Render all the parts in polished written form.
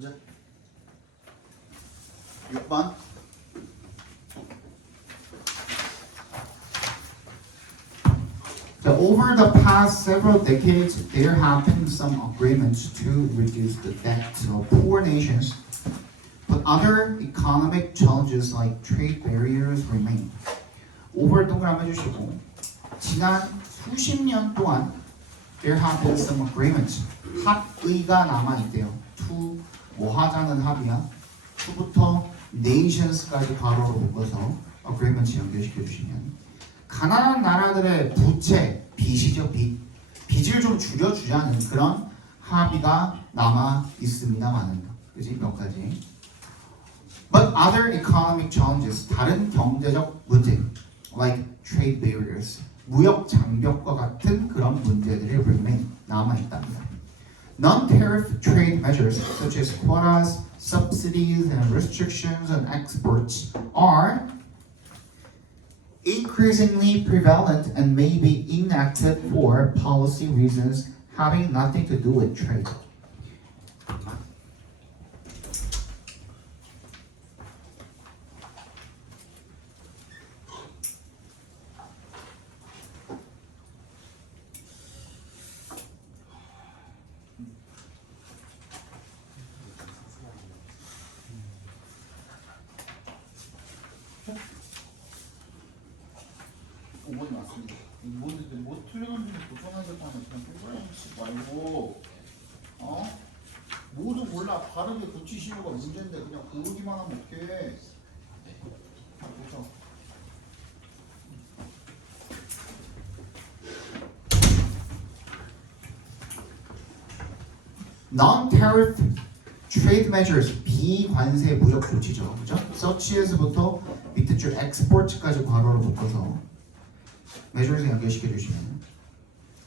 그죠? 6번. So over the past several decades, there have been some agreements to reduce the debt of poor nations, but other economic challenges like trade barriers remain. over 동그라미 해주시고 지난 수십 년 동안 there have been some agreements. 합의가 남아있대요. to 뭐 하자는 합의야. to부터 nations까지 괄호로 묶어서 agreement 연결시켜 주시면 가난한 나라들의 부채, 빚이죠, 빚. 빚을 좀 줄여주자는 그런 합의가 남아 있습니다만은, 그지? 몇 가지. But other economic challenges, 다른 경제적 문제, like trade barriers, 무역 장벽과 같은 그런 문제들이 remain 남아 있답니다. Non-tariff trade measures such as quotas, subsidies, and restrictions on exports are increasingly prevalent and may be enacted for policy reasons having nothing to do with trade. 오번이 왔습니다. 뭐 틀렸는지 도전해야 될 거면 그냥 꿀꿀하지 말고 모두 몰라 바르게 고치시오가 문제인데 그냥 고르기만 하면 어떡해. 자, 보자. Non-tariff trade measures, 비관세 무역 조치죠, 그죠? such as부터 밑에 줄 export까지 괄호로 묶어서 measures에 연결시켜 주시면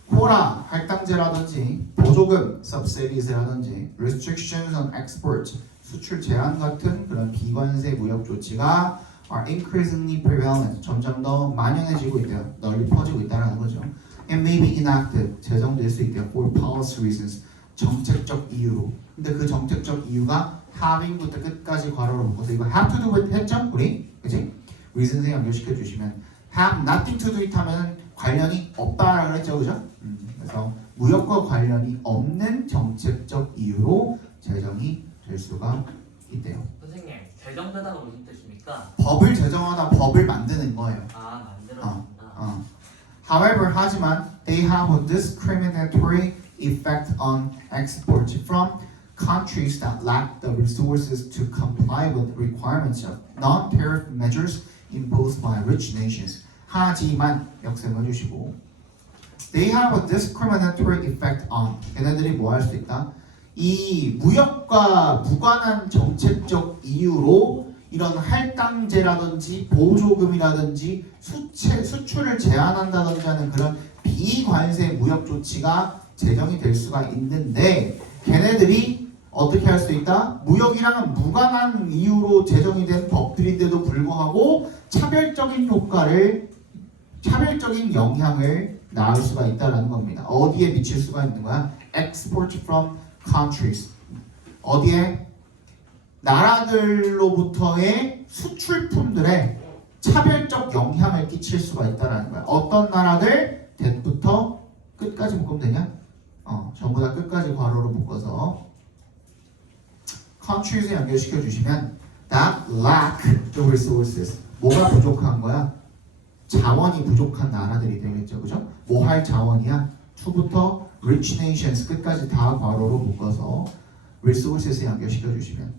코라 할당제라든지 보조금 subsidies라든지 restrictions on export 수출 제한 같은 그런 비관세 무역 조치가 are increasingly prevalent 점점 더 만연해지고 있대요. 널리 퍼지고 있다는 거죠. and may be enacted 제정될 수 있대요. for policy reasons 정책적 이유로. 근데 그 정책적 이유가 having부터 끝까지 괄호로 묶어서 이거 have to do with 했죠? 우리? 그치? reasons에 연결시켜 주시면 have nothing to do it 하면 관련이 없다라고 그랬죠, 그죠? 그래서 무역과 관련이 없는 정책적 이유로 제정이 될 수가 있대요. 선생님, 제정되다가 무슨 뜻입니까? 법을 제정하다 법을 만드는 거예요. 아, 만들어진다. However, 하지만 they have a discriminatory effect on exports from countries that lack the resources to comply with requirements of non-tariff measures imposed by rich nations. 하지만 역sem을 주시고 they have a discriminatory effect on 얘네들이 뭐 할 수 있다? 이 무역과 무관한 정책적 이유로 이런 할당제라든지 보조금이라든지 수출을 제한한다든지 하는 그런 비관세 무역 조치가 제정이 될 수가 있는데 걔네들이 어떻게 할 수 있다? 무역이랑 무관한 이유로 제정이 된 법들인데도 불구하고 차별적인 영향을 낳을 수가 있다는 겁니다. 어디에 미칠 수가 있는 거야? Export from countries. 어디에? 나라들로부터의 수출품들에 차별적 영향을 끼칠 수가 있다는 거야. 어떤 나라들? that부터 끝까지 묶으면 되냐? 전부 다 끝까지 괄호로 묶어서 countries에 연결시켜 주시면 that lack the resources. 뭐가 부족한 거야? 자원이 부족한 나라들이 되겠죠, 그죠? 뭐 할 자원이야? to부터 rich nations 끝까지 다 괄호로 묶어서 resources에 연결시켜 주시면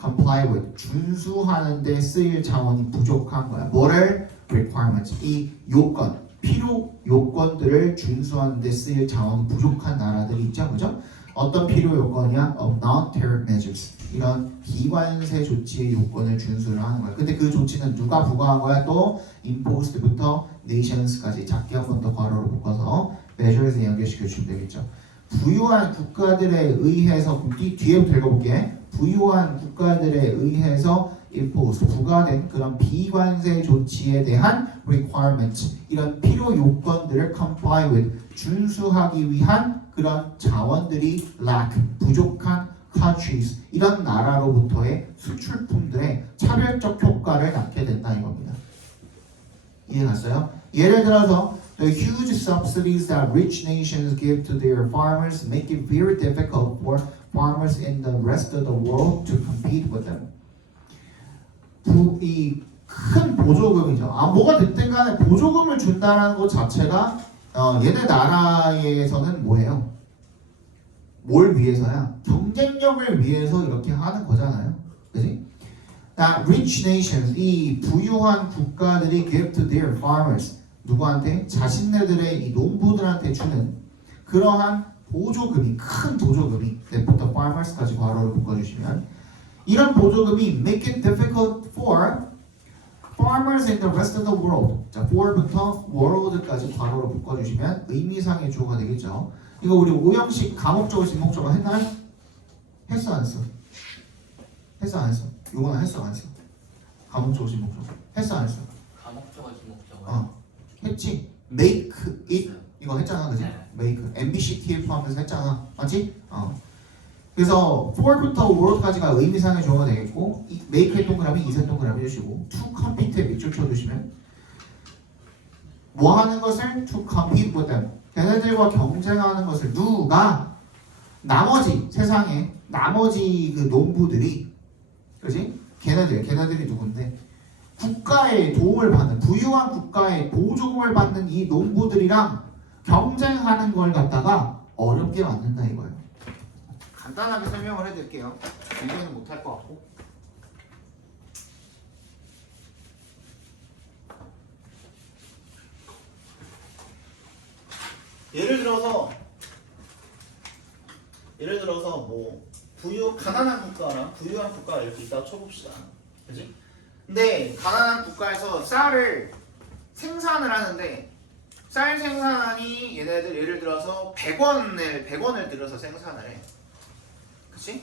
comply with 준수하는 데 쓰일 자원이 부족한 거야. 뭐를? requirements. 이 요건, 필요 요건들을 준수하는 데 쓰일 자원이 부족한 나라들이 있죠, 그죠? 어떤 필요 요건이야? of non-tariff measures. 이런 비관세 조치의 요건을 준수를 하는 거야. 근데 그 조치는 누가 부과한 거야? 또 imposed부터 nations까지 작게 한 번 더 괄호로 묶어서 measures에 연결시켜 주시면 되겠죠. 부유한 국가들에 의해서 뒤에부터 읽어볼게. 부유한 국가들에 의해서 impose 부과된 그런 비관세 조치에 대한 requirements 이런 필요 요건들을 comply with 준수하기 위한 그런 자원들이 lack 부족한 countries 이런 나라로부터의 수출품들의 차별적 효과를 낳게 된다 이겁니다. 이해 갔어요? 예를 들어서 the huge subsidies that rich nations give to their farmers make it very difficult for farmers in the rest of the world to compete with them. 이 큰 보조금이죠. 뭐가 됐든 간에 보조금을 준다는 것 자체가 얘네 나라에서는 뭐예요? 뭘 위해서야? 경쟁력을 위해서 이렇게 하는 거잖아요. 그지? That rich nations, 이 부유한 국가들이 give to their farmers, 누구한테? 자신네들의 이 농부들한테 주는 그러한 보조금이, 큰 보조금이, 부터 farmers까지 괄호를 묶어주시면 이런 보조금이 make it difficult for farmers in the rest of the world. 자, for부터 world까지 괄호로 묶어주시면 의미상의 주어가 되겠죠. 이거 우리 오형식 가목적어, 진목적어 했나요? 했어 안 했어? 했어 안 했어? 요거는 했어 안 했어? 가목적어, 진목적어 했어 안 했어? 과목적어 지목적어. 했지. make it 이거 했잖아, 그지? 네. make MBC TF 포함해서 했잖아, 맞지? 그래서 for부터 world까지가 의미상의 주어가 되겠고, 이 make의 동그라미, 이세 동그라미 해주시고, to compete에 밑줄 쳐주시면 뭐 하는 것을 to compete with them. 걔네들과 경쟁하는 것을 누가? 나머지 세상에 나머지 그 농부들이, 그지? 걔네들이 누군데? 국가의 도움을 받는, 부유한 국가의 보조금을 받는 이 농부들이랑 경쟁하는 걸 갖다가 어렵게 만든다 이거예요. 간단하게 설명을 해드릴게요. 이해는 못할 것 같고. 예를 들어서 뭐 가난한 국가랑 부유한 국가 이렇게 있다고 쳐봅시다. 그지? 근데 가난한 국가에서 쌀을 생산을 하는데 쌀 생산이 얘네들 예를 들어서 100원을 들여서 생산을 해. 그치?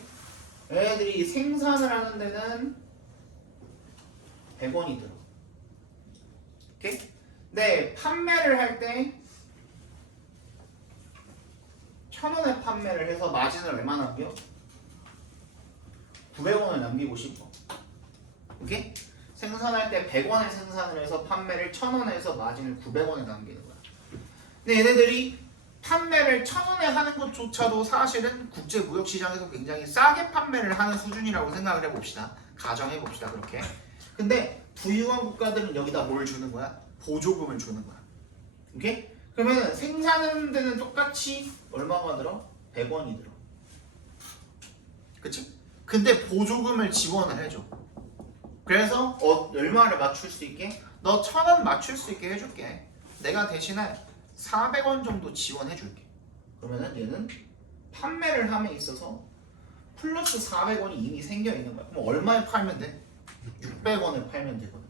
얘네들이 생산을 하는 데는 100원이 들어. 오케이? 근데 판매를 할 때 1000원에 판매를 해서 마진을 얼마 남겨? 900원을 남기고 싶어. 오케이? 생산할 때 100원에 생산을 해서 판매를 1000원에서 마진을 900원에 남기는 거야. 근데 얘네들이 판매를 1000원에 하는 것조차도 사실은 국제무역시장에서 굉장히 싸게 판매를 하는 수준이라고 생각을 해봅시다. 가정해봅시다. 그렇게. 근데 부유한 국가들은 여기다 뭘 주는 거야? 보조금을 주는 거야. 오케이? 그러면 생산하는 데는 똑같이 얼마가 들어? 100원이 들어. 그치? 근데 보조금을 지원을 해줘. 그래서 얼마를 맞출 수 있게? 너 1000원 맞출 수 있게 해줄게. 내가 대신에 400원 정도 지원해줄게. 그러면은 얘는 판매를 함에 있어서 플러스 400원이 이미 생겨있는 거야. 그럼 얼마에 팔면 돼? 600원에 팔면 되거든.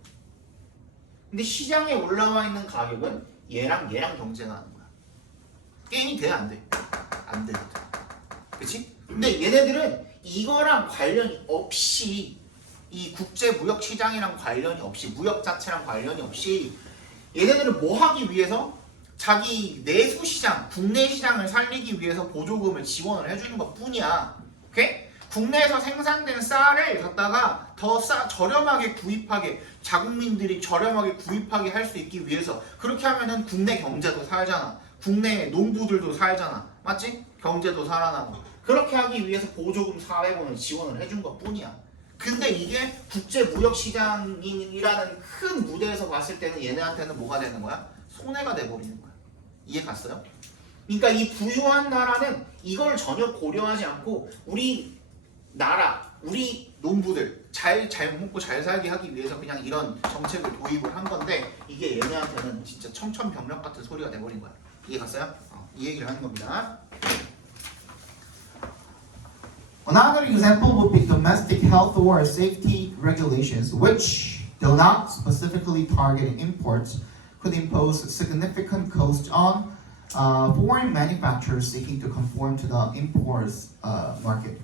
근데 시장에 올라와 있는 가격은 얘랑 경쟁하는 거야. 게임이 돼? 안 돼? 안 되거든. 그치? 근데 얘네들은 이거랑 관련이 없이, 이 국제무역시장이랑 관련이 없이, 무역 자체랑 관련이 없이 얘네들은 뭐 하기 위해서? 자기 내수시장, 국내 시장을 살리기 위해서 보조금을 지원을 해주는 것 뿐이야. 오케이? 국내에서 생산된 쌀을 갖다가 더 저렴하게 구입하게, 자국민들이 저렴하게 구입하게 할 수 있기 위해서. 그렇게 하면은 국내 경제도 살잖아. 국내 농부들도 살잖아. 맞지? 경제도 살아나고. 그렇게 하기 위해서 보조금 400원을 지원을 해준 것 뿐이야. 근데 이게 국제무역시장이라는 큰 무대에서 봤을 때는 얘네한테는 뭐가 되는 거야? 손해가 돼버리는 거야. 이해 갔어요? 그러니까 이 부유한 나라는 이걸 전혀 고려하지 않고 우리 나라, 우리 농부들 잘 먹고 잘 살게 하기 위해서 그냥 이런 정책을 도입을 한 건데, 이게 얘네한테는 진짜 청천벽력 같은 소리가 돼버린 거야. 이해 갔어요? 이 얘기를 하는 겁니다. Another example would be domestic health or safety regulations, which, though not specifically targeting imports, could impose significant costs on foreign manufacturers seeking to conform to the imports market.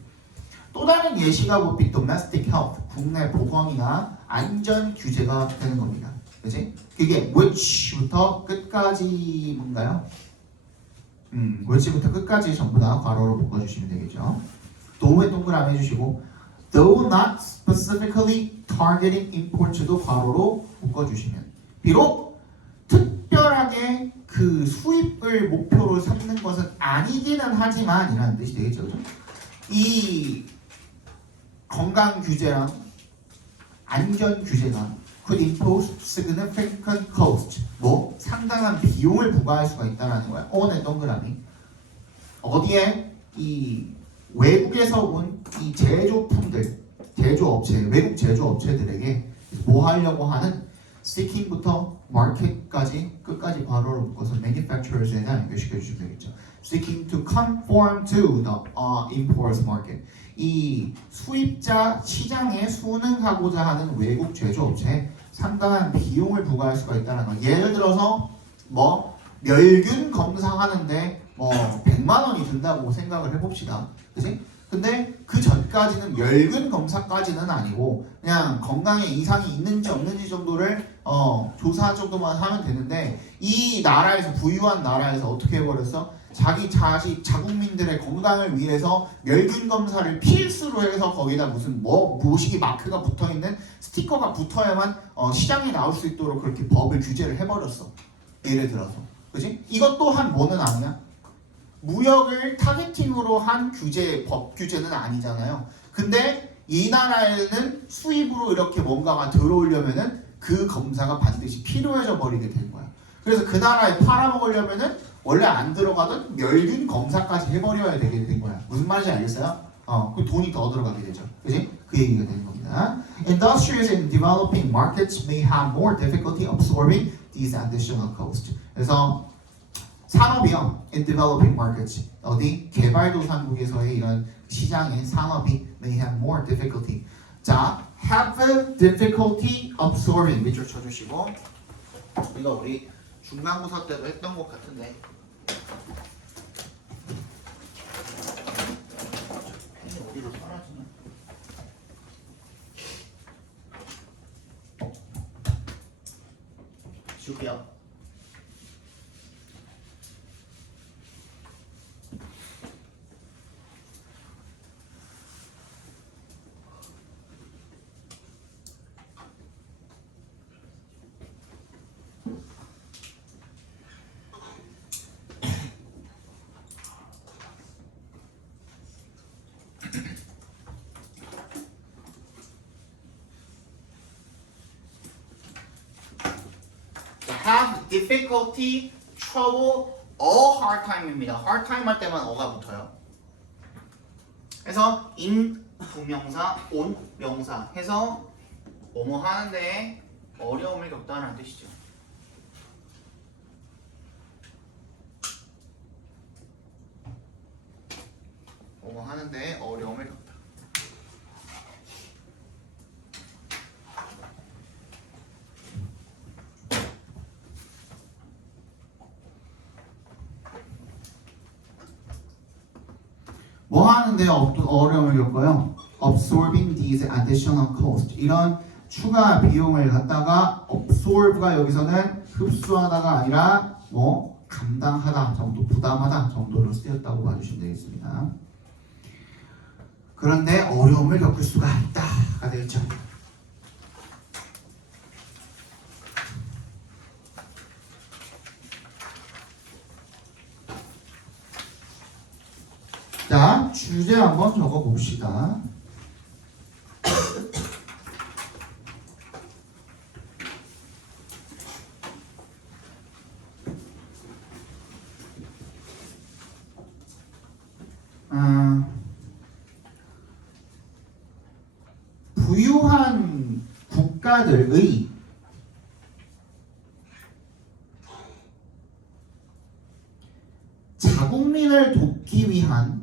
또 다른 예시가 would be domestic health, 국내 보건이나 안전 규제가 되는 겁니다. 그치? 그게 which부터 끝까지 뭔가요? which부터 끝까지 전부 다 괄호로 묶어주시면 되겠죠. though에 동그라미 해주시고 though not specifically targeting imports도 괄호로 묶어주시면 비록 특별하게 그 수입을 목표로 삼는 것은 아니기는 하지만 이라는 뜻이 되겠죠. 그죠? 이 건강 규제랑 안전 규제가 could impose significant cost 뭐 상당한 비용을 부과할 수가 있다는 거야. on의 동그라미 어디에 이 외국에서 온 이 제조품들 제조업체 외국 제조업체들에게 뭐 하려고 하는 seeking부터 market까지 끝까지 괄호로 묶어서 manufacturers에다 연결시켜 주시면 되겠죠. seeking to conform to the imports market 이 수입자 시장에 순응하고자 하는 외국 제조업체에 상당한 비용을 부과할 수가 있다는 거. 예를 들어서 뭐 멸균 검사하는데 뭐 100만 원이 든다고 생각을 해봅시다. 그지? 근데 그 전까지는 멸균 검사까지는 아니고 그냥 건강에 이상이 있는지 없는지 정도를 조사 정도만 하면 되는데 이 나라에서 부유한 나라에서 어떻게 해버렸어? 자기 자국민들의 건강을 위해서 멸균 검사를 필수로 해서 거기다 무슨 무식이 마크가 붙어있는 스티커가 붙어야만 시장에 나올 수 있도록 그렇게 법을 규제를 해버렸어. 예를 들어서, 그지? 이것 또한 뭐는 아니야? 무역을 타겟팅으로 한 법 규제는 아니잖아요. 근데 이 나라에는 수입으로 이렇게 뭔가가 들어오려면은 그 검사가 반드시 필요해져 버리게 된 거야. 그래서 그 나라에 팔아먹으려면은 원래 안 들어가던 멸균 검사까지 해버려야 되게 된 거야. 무슨 말인지 알겠어요? 그 돈이 더 들어가게 되죠. 그지? 그 얘기가 되는 겁니다. Industries in developing markets may have more difficulty absorbing these additional costs. 그래서 산업이요, in developing markets 어디 개발도상국에서의 이런 시장의 산업이 may have more difficulty. 자, have difficulty absorbing 밑줄 쳐주시고 이거 우리 중간고사 때도 했던 것 같은데 펜이 어디로 사라지나? 지울게요. have difficulty, trouble, a hard time입니다. hard time 할 때만 어가 붙어요. 그래서 in 부명사, on 명사 해서 뭐뭐 하는데 어려움을 겪다는 뜻이죠. 뭐뭐 하는데 어려움을 겪다. 뭐 하는데 어려움을 겪어요? Absorbing these additional costs. 이런 추가 비용을 갖다가 absorb가 여기서는 흡수하다가 아니라 뭐 감당하다 정도, 부담하다 정도로 쓰였다고 봐주시면 되겠습니다. 그런데 어려움을 겪을 수가 있다가 되겠죠. 자, 주제 한번 적어봅시다. 부유한 국가들의 자국민을 돕기 위한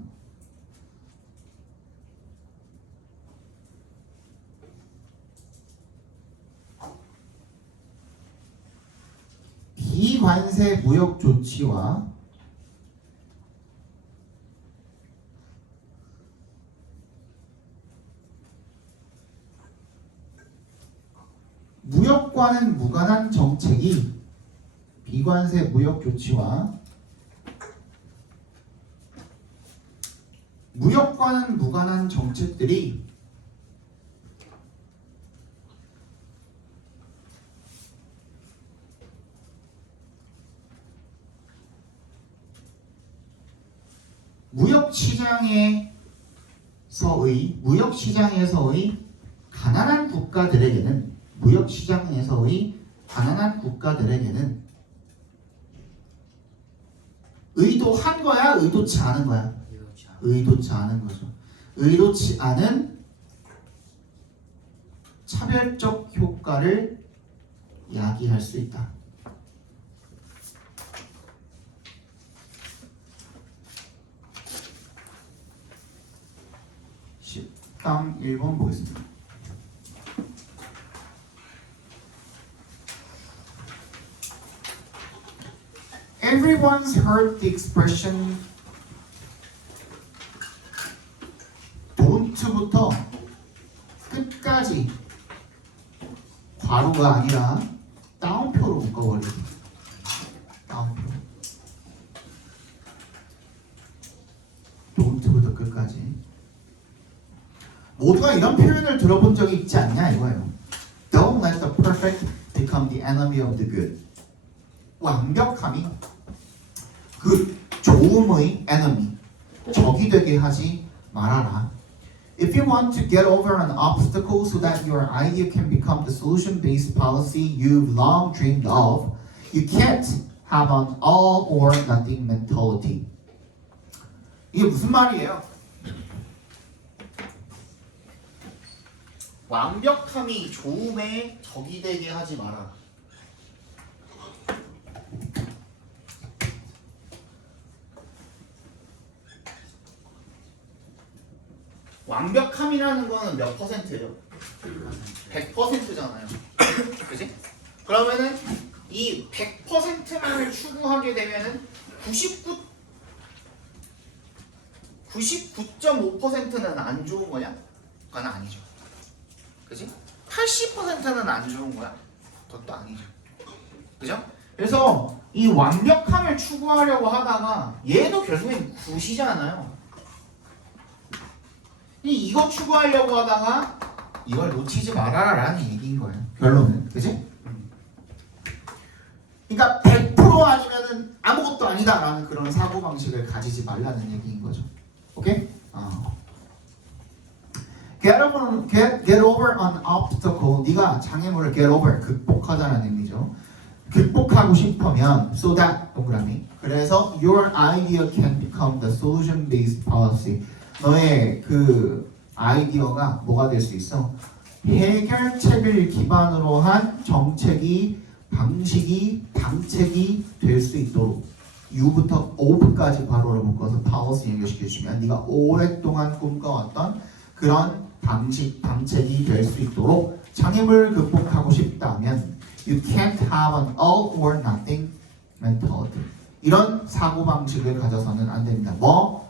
비관세 무역 조치와 무역과는 무관한 정책이 비관세 무역 조치와 무역과는 무관한 정책들이 무역시장에서의 가난한 국가들에게는 의도한 거야, 의도치 않은 거야? 의도치 않은 거죠. 의도치 않은 차별적 효과를 야기할 수 있다. 10강 1번 보겠습니다. Everyone's heard the expression don't부터 끝까지 괄호가 아니라 따옴표로 묶어버리기. 따옴표. don't부터 끝까지. 모두가 이런 표현을 들어본 적이 있지 않냐 이거예요. Don't let the perfect become the enemy of the good. 완벽함이 그 좋음의 enemy, 적이 되게 하지 말아라. If you want to get over an obstacle so that your idea can become the solution-based policy you've long dreamed of, you can't have an all or nothing mentality. 이게 무슨 말이에요? 완벽함이 좋음의 적이 되게 하지 마라. 완벽함이라는 거는 몇 %예요? 100%잖아요. 그지? 그러면은 이 100%만을 추구하게 되면은 99.5%는 안 좋은 거냐? 그건 아니죠. 그지? 80%는 안 좋은 거야? 그것도 아니죠. 그죠? 그래서 이 완벽함을 추구하려고 하다가 얘도 결국엔 굿이잖아요. 이거 추구하려고 하다가 이걸 놓치지 말아라라는 얘기인 거예요. 결론은. 그지? 그러니까 100% 아니면은 아무것도 아니다라는 그런 사고방식을 가지지 말라는 얘기인 거죠. 오케이? Get over an obstacle. 네가 장애물을 get over, 극복하다는 의미죠. 극복하고 싶으면 so that 동그라미. 그래서 your idea can become the solution-based policy. 너의 그 아이디어가 뭐가 될 수 있어? 해결책을 기반으로 한 정책이, 방식이, 당책이 될 수 있도록 U부터 O까지 괄호를 묶어서 policy 연결시켜주시면 네가 오랫동안 꿈꿔왔던 그런 방식, 방책이 될 수 있도록 장애물을 극복하고 싶다면 You can't have an all or nothing mentality. 이런 사고방식을 가져서는 안 됩니다. 뭐?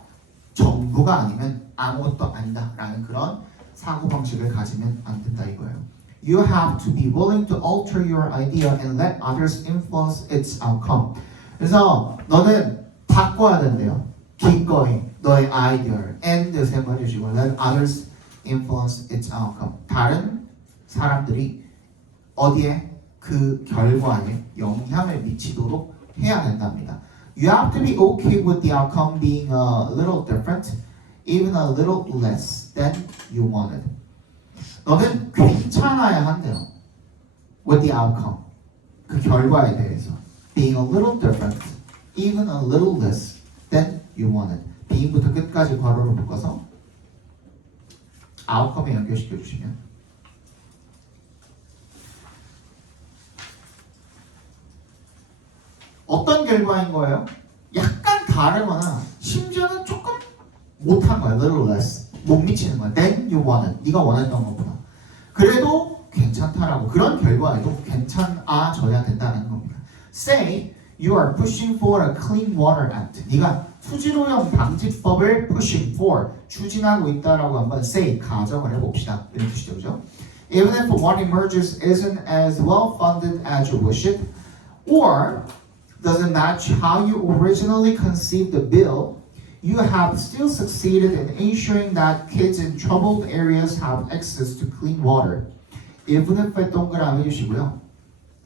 전부가 아니면 아무것도 아니다 라는 그런 사고방식을 가지면 안 된다 이거예요. You have to be willing to alter your idea and let others influence its outcome. 그래서 너는 바꿔야 된대요. 기꺼이 너의 아이디어를 and 세번해주시고 let others influence its outcome. 다른 사람들이 어디에? 그 결과에 영향을 미치도록 해야 된답니다. You have to be okay with the outcome being a little different, even a little less than you wanted. 너는 괜찮아야 한대요. With the outcome, 그 결과에 대해서. Being a little different, even a little less than you wanted. being부터 끝까지 괄호를 묶어서 outcome에 연결시켜 주시면 어떤 결과인 거예요? 약간 다르거나 심지어는 조금 못한 거야. little less. 못 미치는 거야. Than you wanted. 네가 원했던 것보다. 그래도 괜찮다라고. 그런 결과에도 괜찮아져야 된다는 겁니다. Say you are pushing for a Clean Water Act. 네가 수질오염 방지법을 pushing for, 추진하고 있다라고 한번 say, 가정을 해봅시다. 이런 뜻이죠. 그죠? Even if what emerges isn't as well funded as you wish it, or doesn't match how you originally conceived the bill, You have still succeeded in ensuring that kids in troubled areas have access to clean water. Even if 동그라미 해주시고요.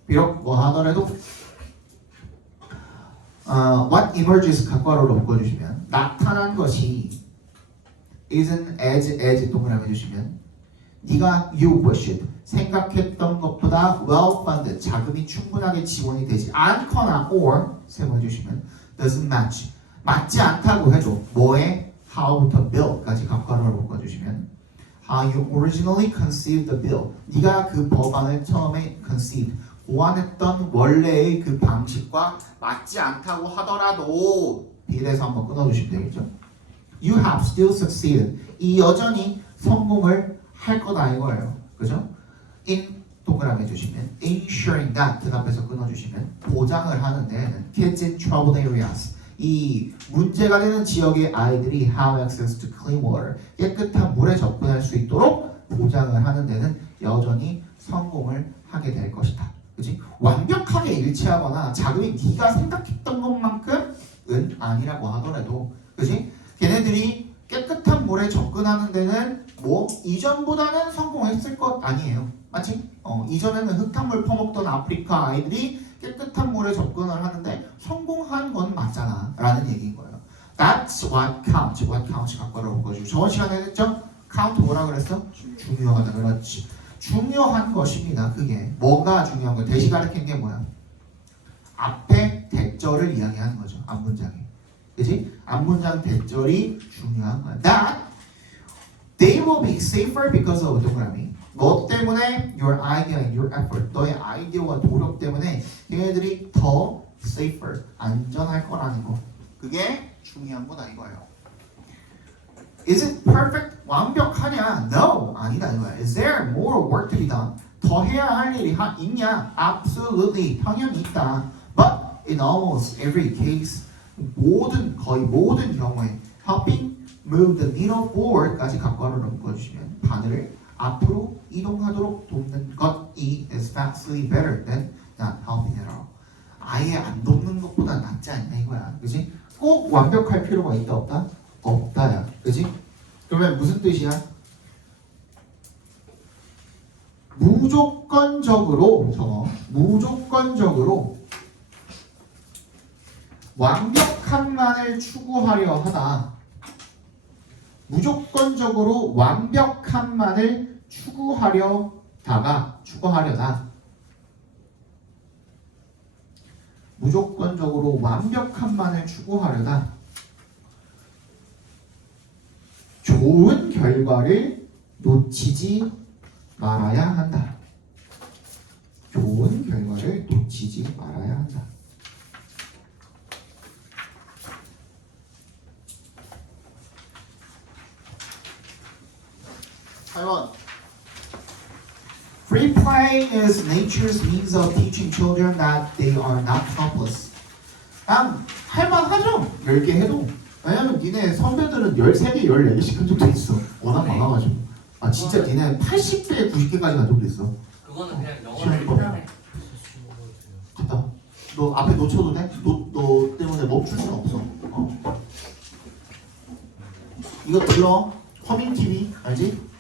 비록 뭐 하더라도 what emerges 각괄호로 묶어주시면 나타난 것이 isn't as 동그라미 해주시면 네가 you wished 생각했던 것보다 well-funded 자금이 충분하게 지원이 되지 않거나 or 세모해주시면 doesn't match 맞지 않다고 해도 뭐에 how부터 bill까지 각괄호를 묶어주시면 how you originally conceived the bill 네가 그 법안을 처음에 conceived 고안했던 원래의 그 방식과 맞지 않다고 하더라도 비례해서 한번 끊어주시면 되겠죠. You have still succeeded. 이 여전히 성공을 할 거다 이거예요. 그죠? In 동그라미 해주시면 ensuring that 그 앞에서 끊어주시면 보장을 하는 데는 kids in troubled areas 이 문제가 되는 지역의 아이들이 have access to clean water 깨끗한 물에 접근할 수 있도록 보장을 하는 데는 여전히 성공을 하게 될 것이다. 그치? 완벽하게 일치하거나 자금이 네가 생각했던 것만큼은 아니라고 하더라도 그치? 걔네들이 깨끗한 물에 접근하는 데는 뭐 이전보다는 성공했을 것 아니에요. 맞지? 이전에는 흙탕물 퍼먹던 아프리카 아이들이 깨끗한 물에 접근을 하는데 성공한 건 맞잖아 라는 얘기인 거예요. That's what counts. What counts 각괄호 묶어주고 저번 시간에 했죠? count 뭐라 그랬어? 중요하다. 그렇지. 중요한 것입니다. 그게 뭐가 중요한 거야? 대시 가르친 게 뭐야? 앞에 대절을 이야기하는 거죠. 앞문장에. 그치? 앞문장 대절이 중요한 거야. That they will be safer because of 동그라미. 너 때문에 your idea and your effort. 너의 아이디어와 노력 때문에 얘네들이 더 safer. 안전할 거라는 거. 그게 중요한 거다 이거예요. Is it perfect? 완벽하냐? No, 아니다 이거야. Is there more work to be done? 더 해야 할 일이 있냐? Absolutely, 당연히 있다. But in almost every case, 거의 모든 경우에 helping move the needle forward까지 각괄호로 묶어주시면 바늘을 앞으로 이동하도록 돕는 것이 is vastly better than not helping at all. 아예 안 돕는 것보다 낫지 않냐 이거야. 그지? 꼭 완벽할 필요가 있다 없다? 없다야. 그지? 그러면 무슨 뜻이야? 무조건적으로 완벽함만을 추구하려 하다. 무조건적으로 완벽함만을 추구하려다. 무조건적으로 완벽함만을 추구하려다. 좋은 결과를 놓치지 말아야 한다. 좋은 결과를 놓치지 말아야 한다. 8번. Free play is nature's means of teaching children that they are not helpless. 할만하죠? 10개 해도. 왜냐면 니네 선배들은 13개, 14개씩 한 적도 있어. 워낙 많아가지고. 아 진짜 니네 80개, 90개까지 간 적도 있어. 그거는 그냥 시험 영어로 거. 갔다 와. 너 앞에 놓쳐도 돼? 너 때문에 멈출 수는 없어. 이거 들어. 허밍TV 알지?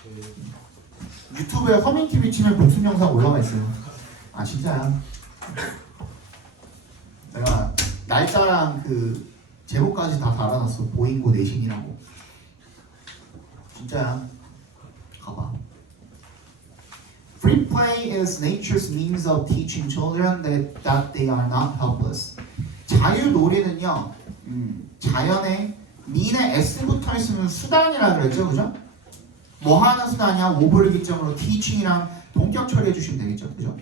유튜브에 허밍TV 치면 복습 영상 올라가 있어요. 아 진짜야. 내가 날짜랑 그 제목까지 다 달아놨어. 보잉고 내신이라고. 진짜야. 가봐. Free play is nature's means of teaching children that they are not helpless. 자유놀이는요, 자연의 민에 S 붙어 있으면 수단이라 그랬죠, 그죠? 뭐 하는 수단이야? 오브를 기점으로 teaching이랑 동격 처리해 주시면 되겠죠, 그죠?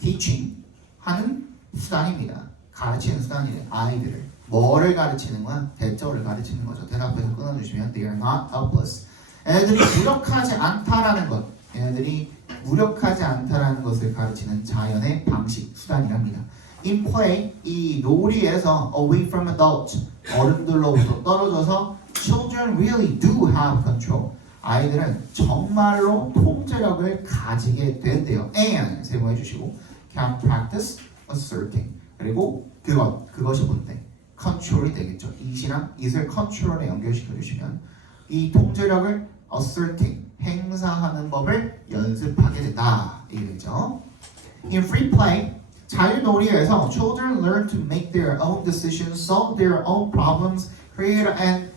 teaching 하는 수단입니다. 가르치는 수단이래, 아이들을. 뭐를 가르치는 거야? 대절을 가르치는 거죠. 대답해서 끊어주시면 they are not helpless. 얘네들이 무력하지 않다라는 것. 얘네들이 무력하지 않다라는 것을 가르치는 자연의 방식, 수단이랍니다. In play, 이 놀이에서 away from adults, 어른들로부터 떨어져서 children really do have control. 아이들은 정말로 통제력을 가지게 된대요. And 세모해 주시고 can practice asserting. 그리고 그것이 뭔데? 컨트롤이 되겠죠. it이랑 it을 컨트롤에 연결시켜 주시면 이 통제력을 asserting, 행사하는 법을 연습하게 된다. 이게 되죠. In free play, 자유놀이에서 children learn to make their own decisions, solve their own problems, create and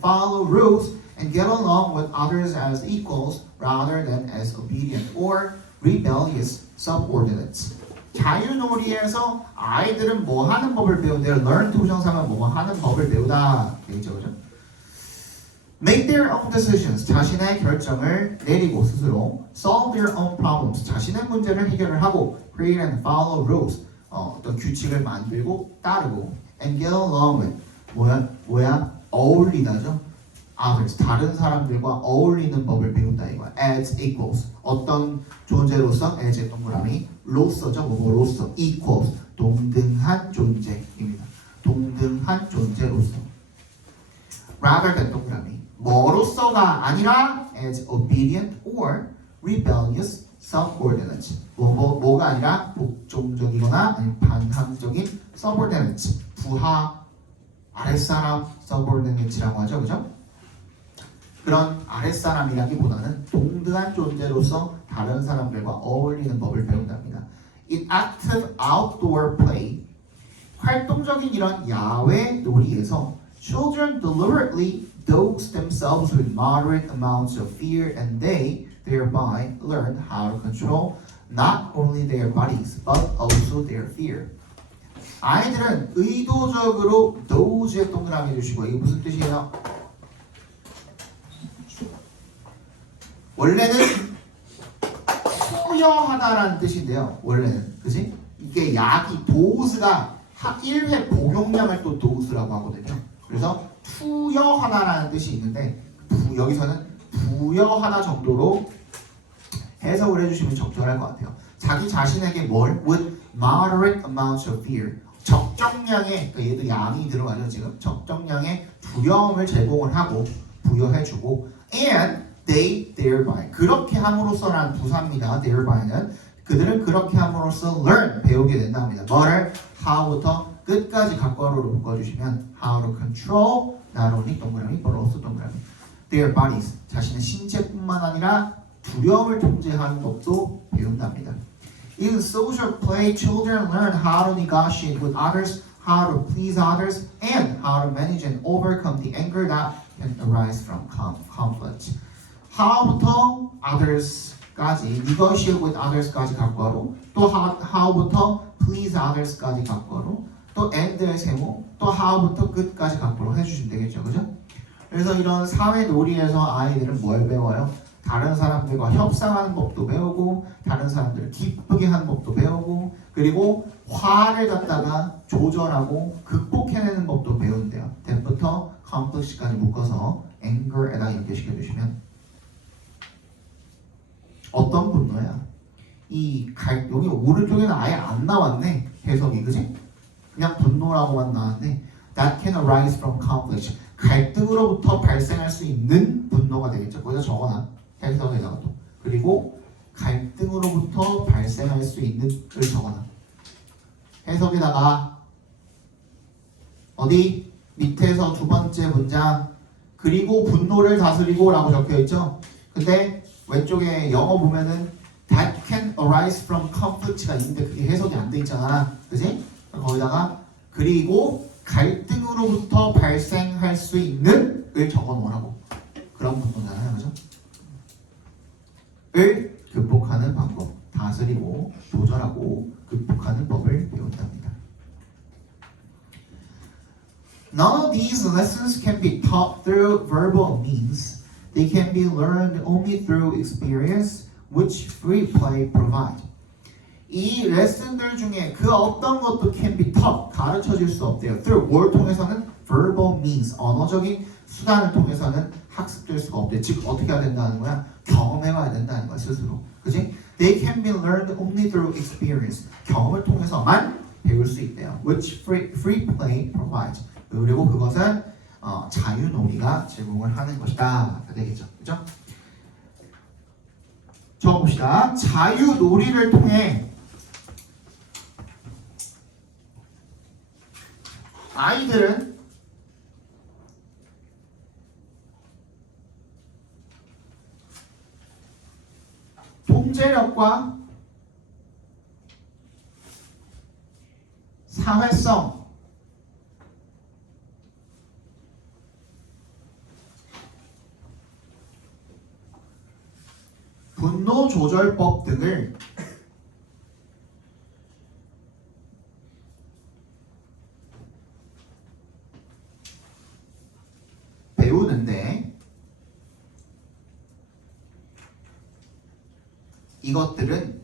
follow rules, and get along with others as equals rather than as obedient or rebellious subordinates. 자유놀이에서 아이들은 뭐 하는 법을 배운대요. learn to 부정사면 뭐 하는 법을 배우다. 되죠, 그죠? Make their own decisions. 자신의 결정을 내리고 스스로. Solve their own problems. 자신의 문제를 해결을 하고. Create and follow rules. 어떤 규칙을 만들고 따르고. And get along with. 뭐야? 어울리다죠. others. 다른 사람들과 어울리는 법을 배운다 이거야. As equals. 어떤 존재로서 as의 동그라미. 로서죠. 뭐로서. equals. 동등한 존재입니다. 동등한 존재로서. rather than 동그라미. 뭐로서가 아니라 as obedient or rebellious subordinates. 뭐가 아니라 복종적이거나 아니면 반항적인 subordinates. 부하 아랫사람 subordinates라고 하죠. 그죠? 그런 아랫사람이라기보다는 동등한 존재로서 다른 사람들과 어울리는 법을 배운답니다. In active outdoor play, 활동적인 이런 야외 놀이에서 children deliberately dose themselves with moderate amounts of fear and they thereby learn how to control not only their bodies but also their fear. 아이들은 의도적으로 dose의 동그라미 주시고 이게 무슨 뜻이에요? 원래는 투여하다라는 뜻인데요. 원래는 그지? 이게 약이 도스가 1회 복용량을 또 도스라고 하거든요. 그래서 투여하다라는 뜻이 있는데 여기서는 부여하다 정도로 해석을 해주시면 적절할 것 같아요. 자기 자신에게 뭘? With moderate amounts of fear. 적정량의, 그러니까 얘도 양이 들어가죠 지금. 적정량의 두려움을 제공을 하고 부여해주고 and they thereby. 그렇게 함으로써라는 부사입니다. thereby,는 그들은 그렇게 함으로써 learn, 배우게 된답니다. 뭐를? how부터 끝까지 각괄호로 묶어주시면 how to control not only 동그라미 but also 동그라미 their bodies. 자신의 신체뿐만 아니라 두려움을 통제하는 법도 배운답니다. In social play, children learn how to negotiate with others, how to please others, and how to manage and overcome the anger that can arise from conflict. how부터 others까지, negotiate with others까지 각괄호, 또 how부터 please others까지 각괄호, 또 and의 세모, 또 how부터 끝까지 각괄호 해주시면 되겠죠, 그죠? 그래서 이런 사회 놀이에서 아이들은 뭘 배워요? 다른 사람들과 협상하는 법도 배우고, 다른 사람들을 기쁘게 하는 법도 배우고, 그리고 화를 갖다가 조절하고 극복해내는 법도 배운대요. that부터 conflict까지 묶어서 anger에다 연결시켜 주시면 어떤 분노야? 여기 오른쪽에는 아예 안 나왔네 해석이, 그지? 그냥 분노라고만 나왔네. That can arise from conflict. 갈등으로부터 발생할 수 있는 분노가 되겠죠. 거기다 적어놔. 해석에다가 또. 그리고 갈등으로부터 발생할 수 있는 을 적어놔. 해석에다가 어디? 밑에서 두 번째 문장. 그리고 분노를 다스리고 라고 적혀있죠. 근데 왼쪽에 영어 보면은 That can arise from conflict가 있는데 그게 해석이 안 돼 있잖아. 그지? 거기다가 그리고 갈등으로부터 발생할 수 있는 을 적어 놓으라고. 그런 분노잖아요. 그죠? 을 극복하는 방법. 다스리고 조절하고 극복하는 법을 배운답니다. None of these lessons can be taught through verbal means. They can be learned only through experience, which free play provides. 이 레슨들 중에 그 어떤 것도 can be taught, 가르쳐질 수 없대요. through 뭘 통해서는? verbal means, 언어적인 수단을 통해서는 학습될 수가 없대요. 즉 어떻게 해야 된다는 거야? 경험해봐야 된다는 거야 스스로. 그지? They can be learned only through experience. 경험을 통해서만 배울 수 있대요. Which free play provides. 그리고 그것은 자유놀이가 제공을 하는 것이다. 되겠죠, 그죠? 적어봅시다. 자유놀이를 통해 아이들은 통제력과 사회성, 분노 조절법 등을 배우는데 이것들은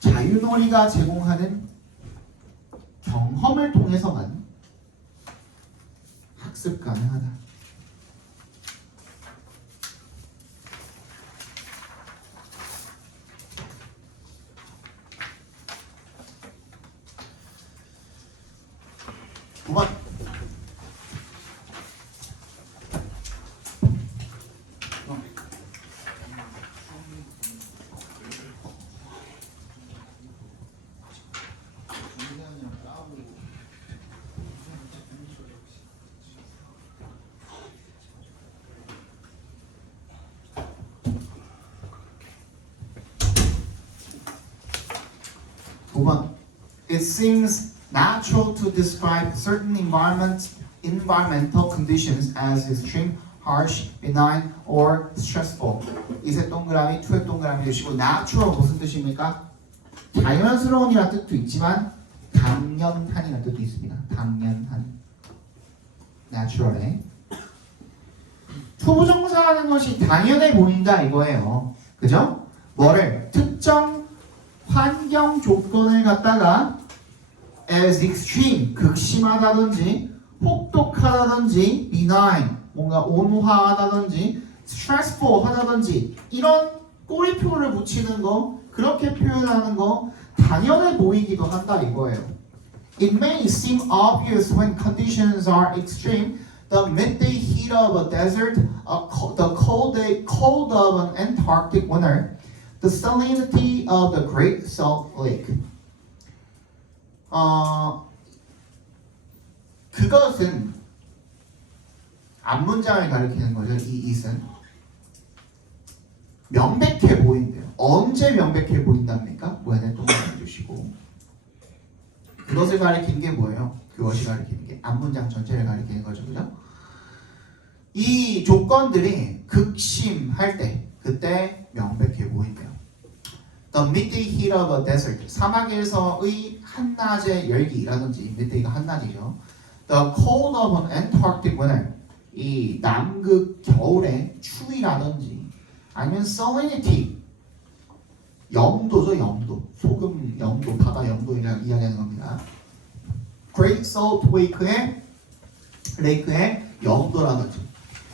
자유놀이가 제공하는 경험을 통해서만 학습 가능하다. 두 번. It seems natural to describe certain environmental conditions as extreme, harsh, benign, or stressful. 이세 동그라미, 투의 동그라미 주시고 natural 무슨 뜻입니까? 자연스러운이라는 뜻도 있지만 당연한이라는 뜻도 있습니다. 당연한. natural에 투부정사하는 것이 당연해 보인다 이거예요. 그죠? 뭐를 특정 환경 조건을 갖다가 as extreme 극심하다든지 혹독하다든지 benign 뭔가 온화하다든지 stressful 하다든지 이런 꼬리표를 붙이는 거 그렇게 표현하는 거 당연해 보이기도 한다 이거예요. It may seem obvious when conditions are extreme. The midday heat of a desert, the cold of an Antarctic winter, the salinity of the Great Salt Lake. 그것은 앞문장을 가리키는 거죠. 이 it은 명백해 보인대요. 언제 명백해 보인답니까? 뭐에 동그라미 주시고 그것을 가리키는 게 뭐예요? 그것이 가리키는 게 앞문장 전체를 가리키는 거죠. 그죠? 이 조건들이 극심할 때 그때 명백해 보인대요. The midday heat of a desert 사막에서의 한낮의 열기라든지 midday가 한낮이죠. The cold of an Antarctic winter 이 남극 겨울의 추위라든지 아니면 salinity 염도죠. 염도 소금 염도 바다 염도를 이야기하는 겁니다. Great Salt 레이크의 염도라든지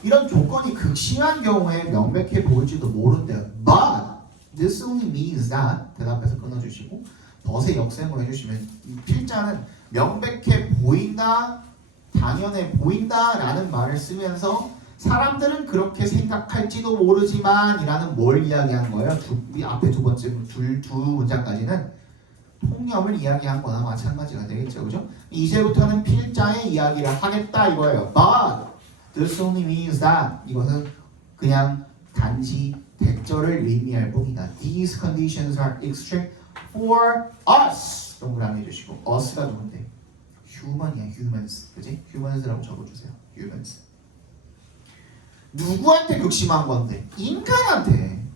이런 조건이 극심한 경우에 명백해 보일지도 모른대요. But this only means that 대답해서 끊어주시고 덫의 역셈을 해주시면 필자는 명백해 보인다, 당연해 보인다라는 말을 쓰면서 사람들은 그렇게 생각할지도 모르지만 이라는 뭘 이야기한 거예요? 우리 앞에 두 번째 두 문장까지는 통념을 이야기한 거나 마찬가지가 되겠죠. 그죠? 이제부터는 필자의 이야기를 하겠다 이거예요. But this only means that 이것은 그냥 단지 대절을 의미할 뿐이다. These conditions are extreme for us. 동그라미 해주시고 us가 누군데? human이야. humans. 그지? humans라고 적어주세요. humans. 누구한테 극심한 건데? 인간한테.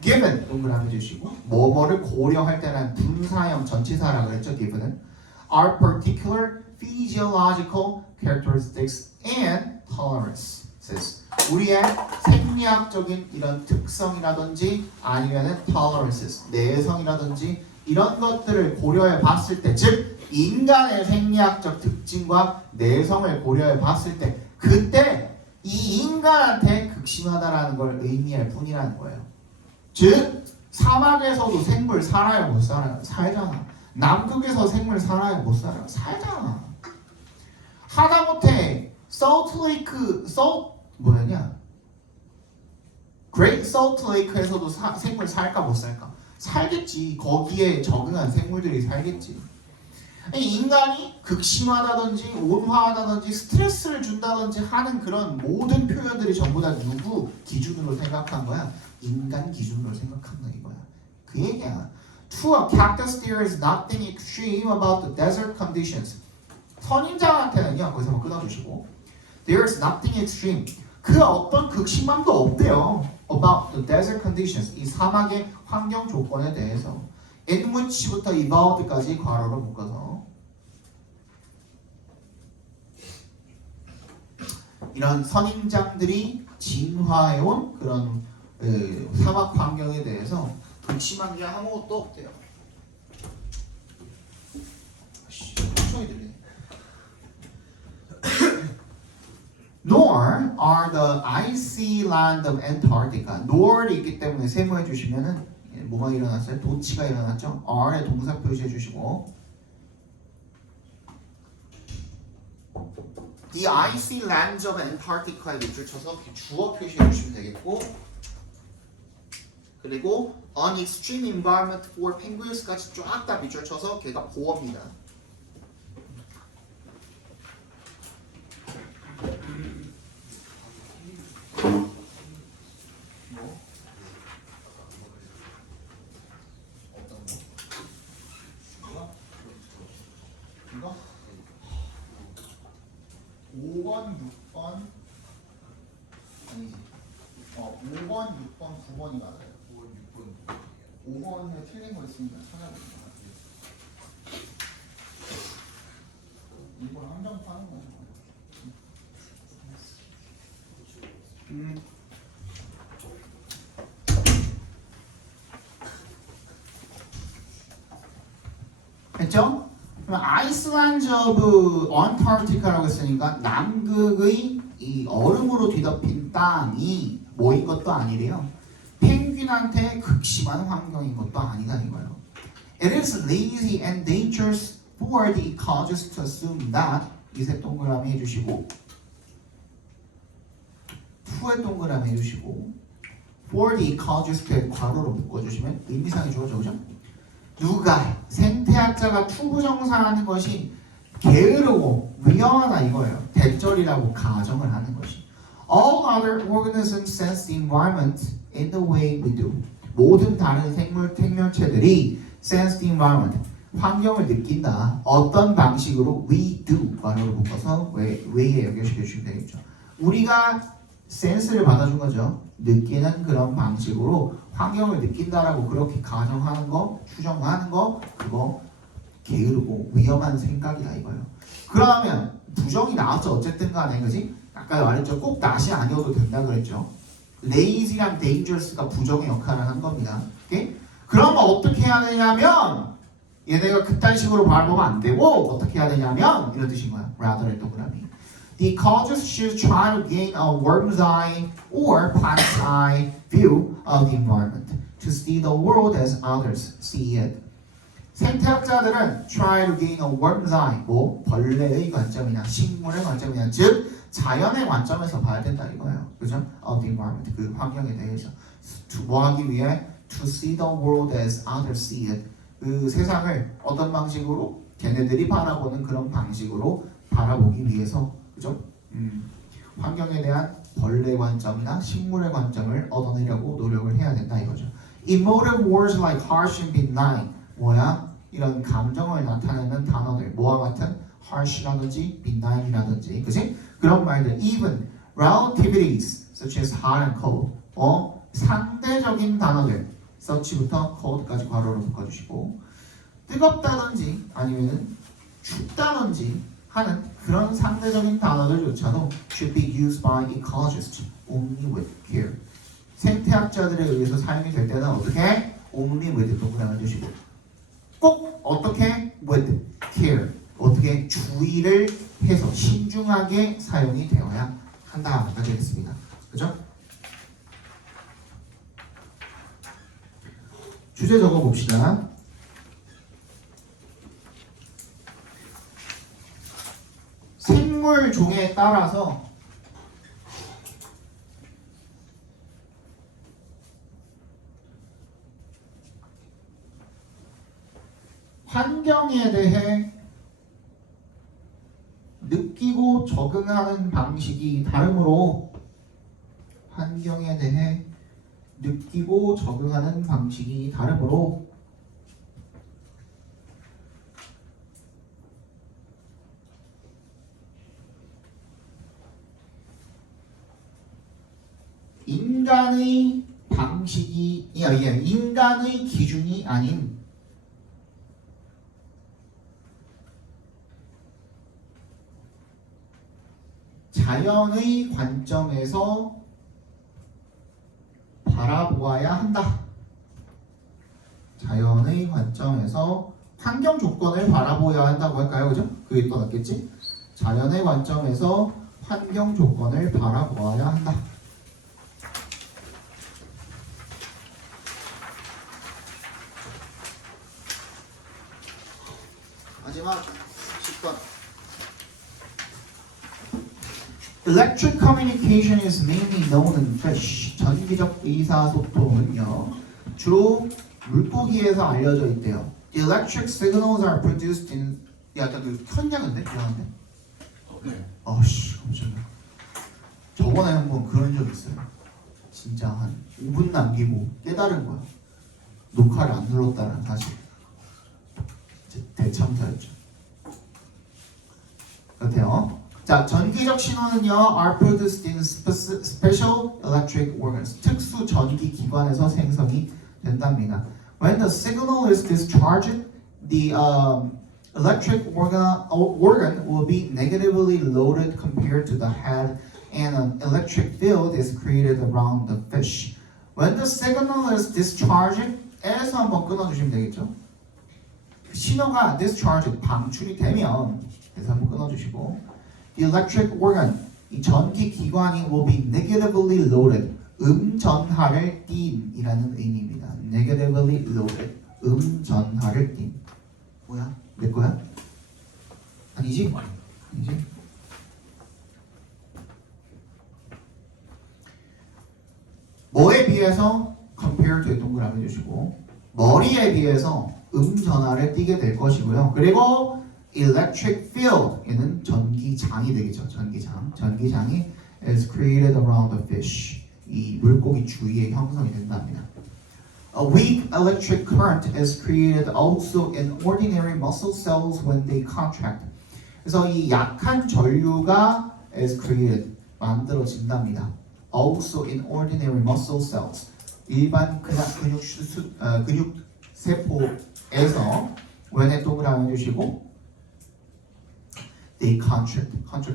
given 동그라미 주시고 뭐뭐를 고려할 때는 분사형 전치사라고 그랬죠. given은 our particular physiological characteristics and tolerances 우리의 생리학적인 이런 특성이라든지 아니면은 tolerances 내성이라든지 이런 것들을 고려해 봤을 때 즉 인간의 생리학적 특징과 내성을 고려해 봤을 때 그때 이 인간한테 극심하다라는 걸 의미할 뿐이라는 거예요. 즉 사막에서도 생물 살아요 못 살아요? 살잖아. 남극에서 생물 살아요 못 살아요? 살잖아. 하다못해 뭐였냐? Great Salt Lake에서도 생물 살까 못 살까? 살겠지. 거기에 적응한 생물들이 살겠지. 인간이 극심하다든지 온화하다든지 스트레스를 준다든지 하는 그런 모든 표현들이 전부 다 누구 기준으로 생각한 거야? 인간 기준으로 생각한다 이거야. 그 얘기야. To a cactus there is nothing extreme about the desert conditions. 선인장한테는요. 거기서 한번 끊어주시고 There is nothing extreme. 그 어떤 극심함도 없대요. About the desert conditions. 이 사막의 환경 조건에 대해서. in which부터 evolved까지 괄호로 묶어서 이런 선인장들이 진화해온 그런 사막 환경에 대해서 극심한 게 아무것도 없대요. 소리 들리네. Nor are the icy land of Antarctica. Nor이 있기 때문에 세모해 주시면은 뭐가 일어났어요? 도치가 일어났죠? R에 동사 표시해 주시고 The icy lands of Antarctica에 밑줄 쳐서 주어 표시해 주시면 되겠고 그리고 an extreme environment for penguins까지 쫙 다 밑줄 쳐서 걔가 보어입니다. 뭐? 어떤 거? 이거? 5번, 6번 아니지 5번, 6번, 9번이 맞아요. 5번에 틀린 거 있으니까 찾아보세요. 이걸 한정파는 거예요. 됐죠? 그럼 아이슬란드 오브 언타르티카라고 했으니까 남극의 이 얼음으로 뒤덮인 땅이 뭐인 것도 아니래요. 펭귄한테 극심한 환경인 것도 아니다 이거예요. It is lazy and dangerous for the ecologists to assume that 이색 동그라미 해주시고 to의 동그라미 해주시고 for the ecologist의 괄호로 묶어주시면 의미상이 좋아져 그죠? 누가 생태학자가 투부정사하는 것이 게으르고 위험하다 이거예요. 대절이라고 가정을 하는 것이. All other organisms sense the environment in the way we do. 모든 다른 생명체들이 sense the environment, 환경을 느낀다. 어떤 방식으로 we do 괄호로 묶어서 way에 연결시켜 주시면 되겠죠. 우리가 센스를 받아준 거죠. 느끼는 그런 방식으로 환경을 느낀다라고 그렇게 가정하는 거, 추정하는 거, 그거 게으르고 위험한 생각이다 이거예요. 그러면 부정이 나왔죠. 어쨌든 간에 그지? 아까 말했죠. 꼭 낫이 아니어도 된다 그랬죠. lazy랑 dangerous가 부정의 역할을 한 겁니다. 오케이? 그러면 어떻게 해야 되냐면 얘네가 그딴 식으로 발보면 안 되고 어떻게 해야 되냐면 이런 뜻인 거야. rather의 동그라미. The ecologists should try to gain a worm's eye or plant's eye view of the environment to see the world as others see it. 생태학자들은 try to gain a worm's eye, 뭐 벌레의 관점이나 식물의 관점이나 즉 자연의 관점에서 봐야 된다 이거예요. 그죠? Of the environment, 그 환경에 대해서 뭐 하기 위해 to see the world as others see it. 그 세상을 어떤 방식으로 걔네들이 바라보는 그런 방식으로 바라보기 위해서 그죠? 환경에 대한 벌레 관점이나 식물의 관점을 얻어내려고 노력을 해야 된다 이거죠. Emotive words like harsh and benign 뭐야? 이런 감정을 나타내는 단어들 뭐와 같은 harsh라든지 benign이라든지 그치? 그런 말들 even relativities such as hot and cold 상대적인 단어들 such부터 cold까지 괄호로 묶어주시고 뜨겁다든지 아니면은 춥다든지 하는 그런 상대적인 단어들조차도 should be used by ecologists only with care. 생태학자들에 의해서 사용이 될 때는 어떻게? only with 동그라미 주시고 꼭 어떻게? with care. 어떻게 주의를 해서 신중하게 사용이 되어야 한다가 되겠습니다. 그죠? 주제 적어 봅시다. 생물 종에 따라서 환경에 대해 느끼고 적응하는 방식이 다르므로 환경에 대해 느끼고 적응하는 방식이 다르므로 인간의 방식이 인간의 기준이 아닌 자연의 관점에서 바라보아야 한다. 자연의 관점에서 환경 조건을 바라보아야 한다고 할까요? 그죠? 그게 또 낫겠지? 자연의 관점에서 환경 조건을 바라보아야 한다. 마지막 10번. Electric communication is mainly known in fish. 전기적 의사소통은요 주로 물고기에서 알려져 있대요. The electric signals are produced in 약간 그 켰냐근데? 미안한데? 네. 아씨 깜짝이야. 저번에 한번 그런 적 있어요. 진짜 한 5분 남기고 깨달은 거야. 녹화를 안 눌렀다는 사실. 대참사였죠. 같아요. 자, 전기적 신호는요 are produced in special electric organs. 특수 전기 기관에서 생성이 된답니다. When the signal is discharged, the electric organ will be negatively loaded compared to the head, and an electric field is created around the fish. When the signal is discharged, 에서 한번 끊어주시면 되겠죠. 신호가 discharged, 방출이 되면 그래서 한번 끊어주시고 The electric organ, 이 전기 기관이 will be negatively loaded, 음전하를 띈이라는 의미입니다. Negatively loaded, 음전하를 띈. 뭐야? 내 거야? 아니지? 아니지? 뭐에 비해서 compare to 동그라미 해주시고 머리에 비해서 음전하를 띠게 될 것이고요. 그리고 electric field 얘는 전기장이 되겠죠. 전기장이 is created around the fish. 이 물고기 주위에 형성이 된답니다. A weak electric current is created also in ordinary muscle cells when they contract. 그래서 이 약한 전류가 is created 만들어진답니다. Also in ordinary muscle cells. 일반 그냥 근육 세포에서 when에 동그라미 해주시고 they contract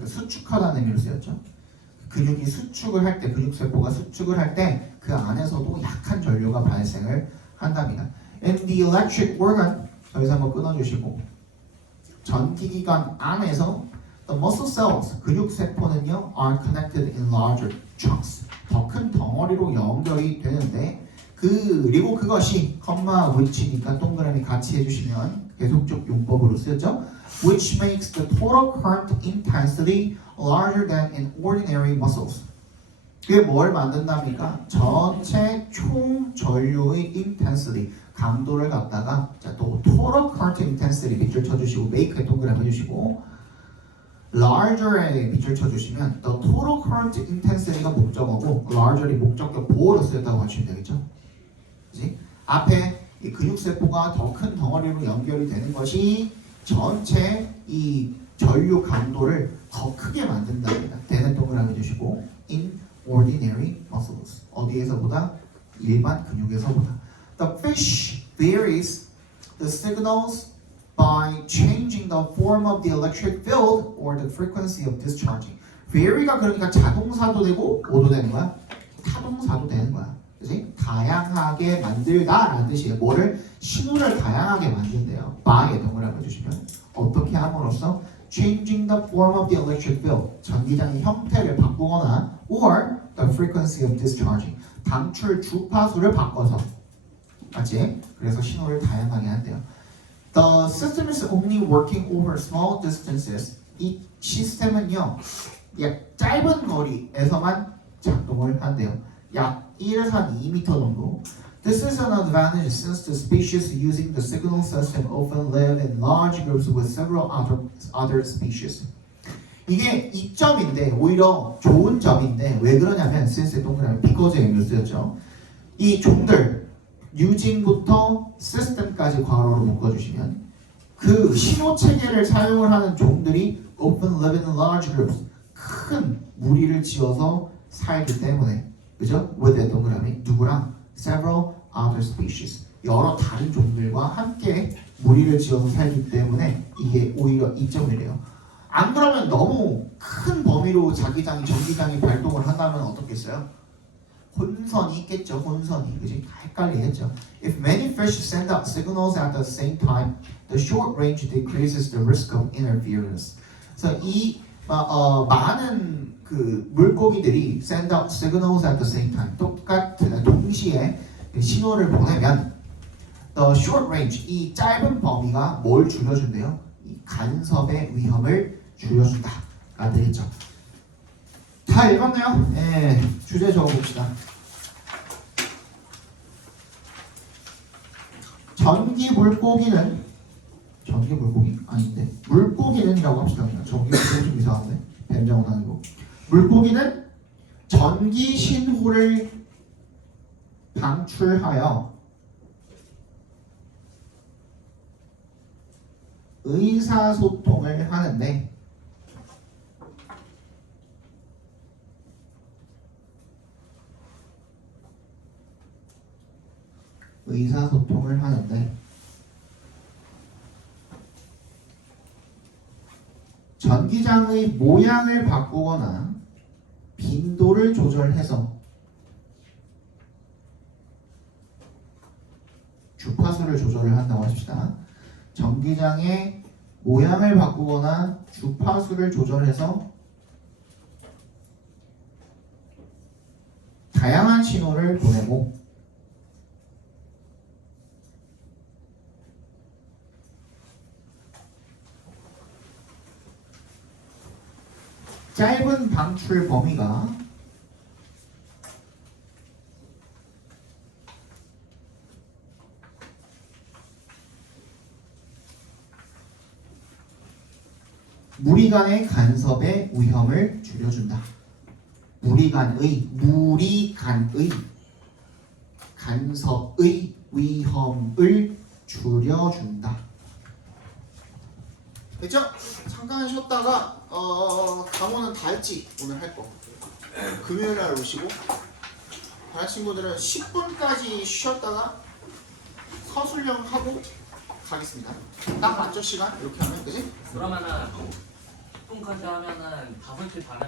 수축하다는 의미로 쓰였죠. 근육이 수축을 할 때, 근육세포가 수축을 할 때 그 안에서도 약한 전류가 발생을 한답니다. And the electric organ 여기서 한번 끊어주시고 전기기관 안에서 the muscle cells 근육세포는요 are connected in larger chunks 더 큰 덩어리로 연결이 되는데 그리고 그것이 컴마 which니까 동그라미 같이 해주시면 계속적 용법으로 쓰였죠. Which makes the total current intensity larger than in ordinary muscles. 그게 뭘 만든답니까? 전체 총 전류의 intensity 강도를 갖다가 자, 또 total current intensity 밑줄 쳐주시고 make에 동그라미 해주시고 larger에 밑줄 쳐주시면 the total current intensity가 목적어고 larger이 목적격 보호로 쓰였다고 하시면 되겠죠. 그치? 앞에 이 근육세포가 더 큰 덩어리로 연결이 되는 것이 전체 이 전류 강도를 더 크게 만든답니다. 대는 동그라미 주시고 in ordinary muscles 어디에서보다 일반 근육에서보다 The fish varies the signals by changing the form of the electric field or the frequency of discharging. vary가 그러니까 자동사도 되고 뭐도 되는 거야? 타동사도 되는 거야. 그치? 다양하게 만들다라는 뜻이에요. 뭐를? 신호를 다양하게 만든대요. by에 동그라미 해주시면 어떻게 함으로써 changing the form of the electric field 전기장의 형태를 바꾸거나 or the frequency of discharging 방출 주파수를 바꿔서 맞지? 그래서 신호를 다양하게 한대요. The system is only working over small distances. 이 시스템은요 짧은 거리에서만 작동을 한대요. 약 1에서 한 2m 정도. This is an advantage since the species using the signal system often live in large groups with several other species. 이게 이점인데 오히려 좋은 점인데 왜 그러냐면 since 동그라미 because 뉴스였죠. 이 종들 using부터 system까지 괄호로 묶어주시면 그 신호 체계를 사용을 하는 종들이 often live in large groups 큰 무리를 지어서 살기 때문에 그죠? with 동그라미 누구랑 several other species 여러 다른 종들과 함께 무리를 지어서 살기 때문에 이게 오히려 이점이래요. 안 그러면 너무 큰 범위로 자기장이 전기장이 발동을 한다면 어떻겠어요? 혼선이 있겠죠. 혼선이 그지? 다 헷갈리겠죠. If many fish send out signals at the same time, the short range decreases the risk of interference. 그래서 이 많은 그 물고기들이 send out signals at the same time 똑같은 동시에 신호를 보내면 the short range 이 짧은 범위가 뭘 줄여준대요? 이 간섭의 위험을 줄여준다가 되겠죠. 다 읽었나요? 네, 주제 적어봅시다. 전기 물고기 아닌데 물고기는이라고 합시다. 그냥 전기 물고기 좀 이상한데 뱀장어 아니고 물고기는 전기 신호를 방출하여 의사소통을 하는데 전기장의 모양을 바꾸거나 빈도를 조절해서 주파수를 조절을 한다고 합시다. 전기장의 모양을 바꾸거나 주파수를 조절해서 다양한 신호를 보내고 짧은 방출 범위가 무리 간의 간섭의 위험을 줄여준다. 무리 간의 간섭의 위험을 줄여준다. 됐죠? 잠깐 쉬었다가 강원은 다 했지 오늘 할 거. 금요일 날 오시고 다른 친구들은 10분까지 쉬었다가 서술형 하고 가겠습니다. 딱 맞죠 시간? 이렇게 하면 그지? 그러면은 10분까지 하면은 5시 반에